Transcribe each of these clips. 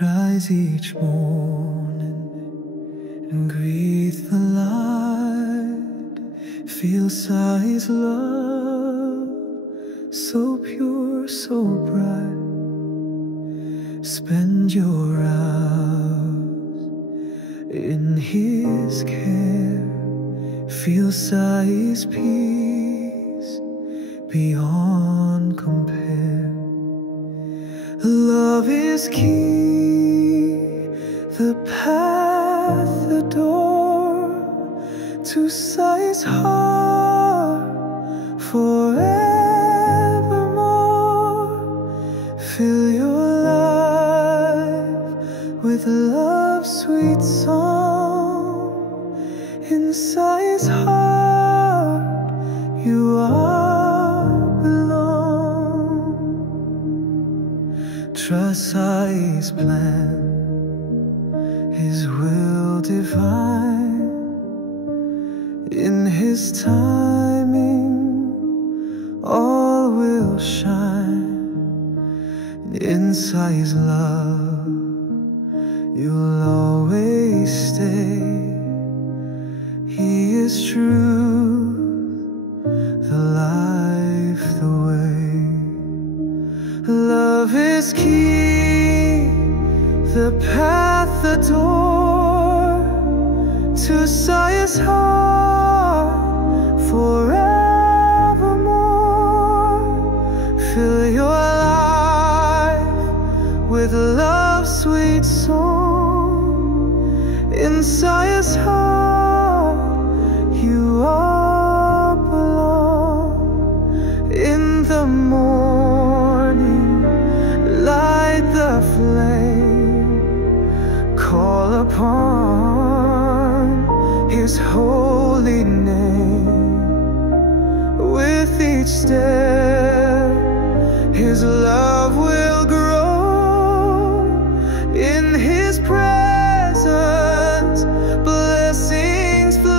Rise each morning and greet the light. Feel Sai's love, so pure, so bright. Spend your hours in his care. Feel Sai's peace beyond compare. Love is key, the path, the door to Sai's heart forevermore. Fill your life with love's sweet song. In Sai's heart you belong. Trust Sai's plan, his will divine. In his timing all will shine. In Sai's love you'll always stay. He is truth, the life, the way. Love is key, the path, the door to Sai's heart forevermore. Fill your life with love's sweet song. In Sai's heart you all belong. In the morning light the flame, call upon his holy name. With each step his love will grow. In his presence blessings flow.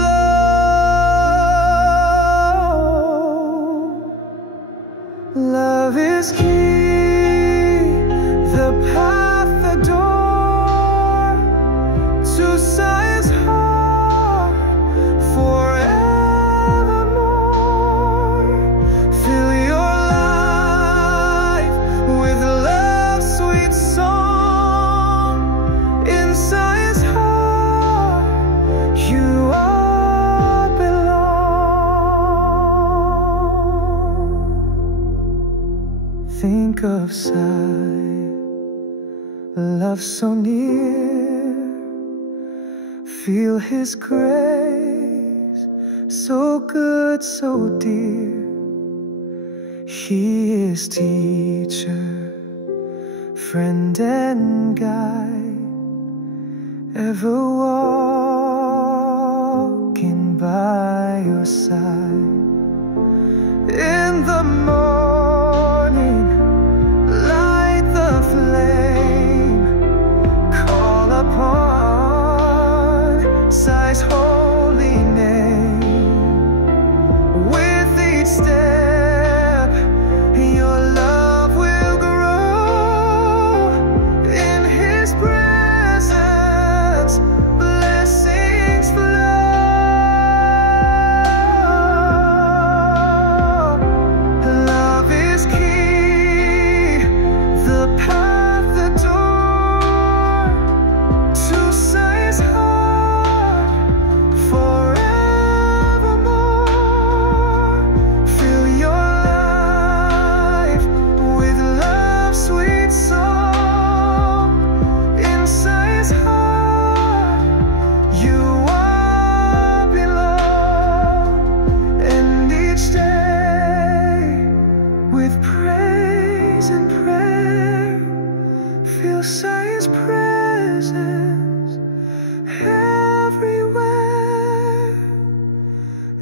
Love is key, the path, the door to Sai's heart forevermore. Fill your life with love's sweet song. In Sai's heart you all belong. Think of Sai, love so near. Feel his grace, so good, so dear. He is teacher, friend and guide, ever walking by your side. In the morning light the flame, call upon Sai's holy name. With each step your love will grow. In his presence blessings flow. Love is key, the path, the door to Sai's heart forevermore. Fill your life with love's sweet song. In Sai's heart you all belong. And each day with praise and prayer, feel Sai's presence everywhere.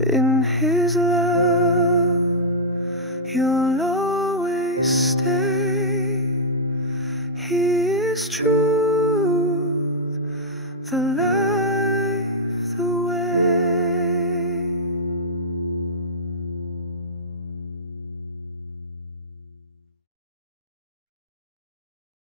In his love you'll always stay. He is true.